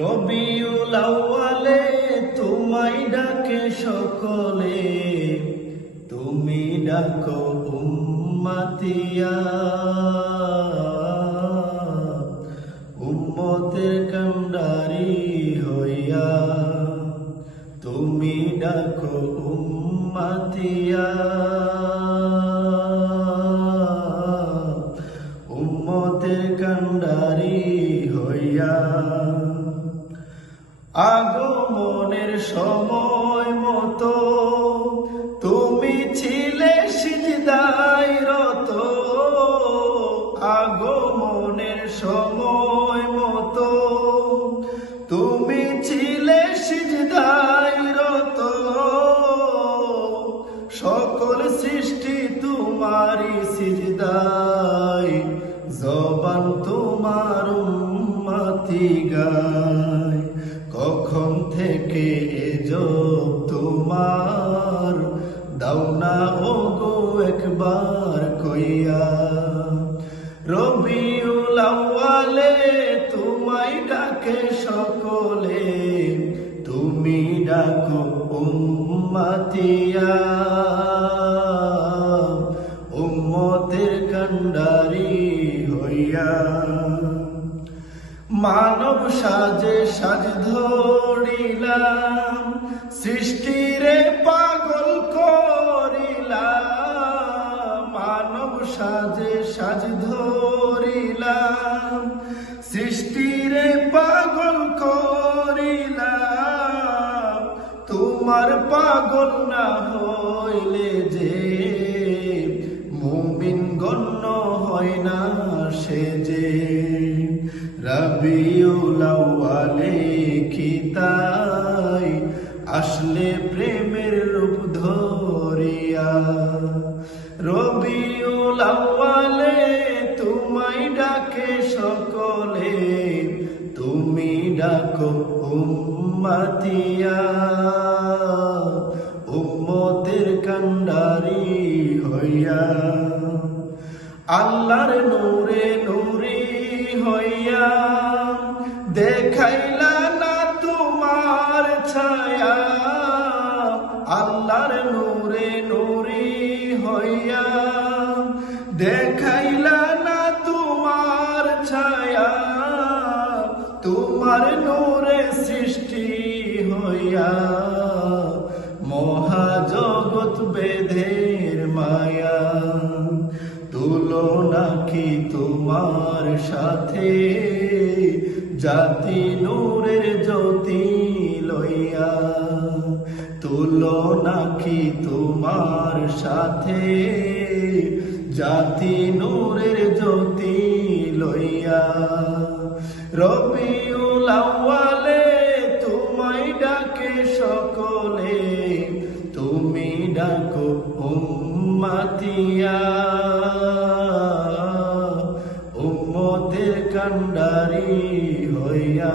রবিউল আউয়ালে তোমায় ডাকে সকলে, তুমি ডাকো উম্মতিয়া। উম্মতের কান্ডারি হইয়া তুমি ডাকো উম্মতিয়া। উম্মতের কান্ডারি হইয়া আগমনের সময় মতো তুমি ছিলে সিজদায় রত। আগমনের সময় মতো তুমি ছিলে সিজদায় রত। সকল সৃষ্টি তোমারই সিজদায়, জবান তোমার উম্মতি গায়। কখন থেকে এজব তোমার, দাও না ওগো একবার কইয়া। রবিউল আউয়ালে তোমায় ডাকে সকলে, তুমি ডাকো উম্মতিয়া। উম্মতের কান্ডারি হইয়া মানব সাজে সাজ ধরিলাম, সৃষ্টিরে পাগল করিলাম। মানব সাজে সাজ ধরিলাম, সৃষ্টিরে পাগল করিলাম। তোমার পাগল না হইলে যে মুমিন গণ্য হয় না সে যে। রবিউল আউয়ালে খিতাই আসলে প্রেমের রূপ ধরিয়া। রবিউল আউয়ালে তোমায় ডাকে সকলে, তুমি ডাকো উম্মতিয়া। উম্মতের কান্ডারি হইয়া আল্লাহর নূরে নূরি হইয়া দেখাইলা না তোমার ছায়া। আল্লাহর নূরে নূরি হইয়া দেখাইলা না তোমার ছায়া। তোমার নূরে সৃষ্টি হইয়া মহাজগৎ বেদের মায়া। তুলনা কি তোমার সাথে, জাতি নূরের জ্যোতি লইয়া। তুলনা কি তোমার সাথে, জাতি নূরের জ্যোতি লইয়া। রবিউল আউয়ালে তোমায় ডাকে সকলে, তুমি ডাকো উম্মতিয়া। উম্মতের কান্ডারি হইয়া।